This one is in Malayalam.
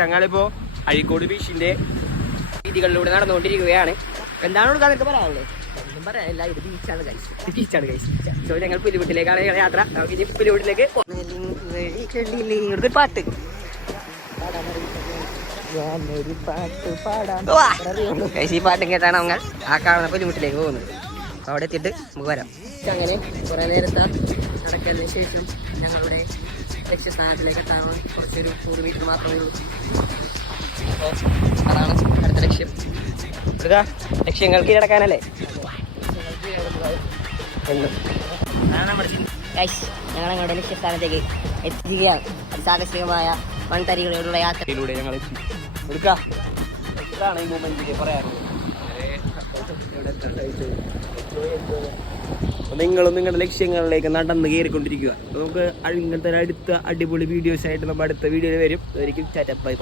ഞങ്ങളിപ്പോ അഴീക്കോട് ബീച്ചിന്റെ രീതികളിലൂടെ നടന്നുകൊണ്ടിരിക്കുകയാണ്. എന്താണ് കൊടുക്കാൻ പറയാനുള്ളത്? ഒന്നും പറയാനില്ല, ഇത് ബീച്ചാണ് ഗൈസ്. സോ ഞങ്ങൾ പുലിമുട്ടിലേക്കാണ് യാത്ര. ഇനി പുലിമുട്ടിലേക്ക് പാട്ട് ഈ പാട്ടും കേട്ടാണ് നമ്മൾ ആ കാണുന്ന പുലിമുട്ടിലേക്ക് പോകുന്നത്. അപ്പോൾ അവിടെ എത്തിയിട്ട് നമുക്ക് വരാം. അങ്ങനെ കുറേ നേരത്തെ നടക്കലിന് ശേഷം ഞങ്ങളുടെ ലക്ഷ്യസ്ഥാനത്തിലേക്ക് എത്താനുള്ള കുറച്ചൊരു 100 മീറ്റർ മാത്രമേ ഉള്ളൂ. അപ്പോൾ അതാണ് അടുത്ത ലക്ഷ്യം. ലക്ഷ്യങ്ങൾ കീഴടക്കാനല്ലേ ഞങ്ങളങ്ങളുടെ ലക്ഷ്യസ്ഥാനത്തേക്ക് എത്തിക്കുകയാണ്. സാഹസികമായ വൻതരികളിലുള്ള യാത്രയിലൂടെ ഞങ്ങൾ എത്തി. ഇതാണ് ഈ മൊമെന്റിൽ പറയാറുള്ളത്. നിങ്ങളും നിങ്ങളുടെ ലക്ഷ്യങ്ങളിലേക്ക് നടന്ന് കയറിക്കൊണ്ടിരിക്കുക. നമുക്ക് ഇങ്ങനത്തെ അടുത്ത അടിപൊളി വീഡിയോസ് ആയിട്ട് നമ്മൾ അടുത്ത വീഡിയോയിൽ വരും. ഒരിക്കലും ബൈ.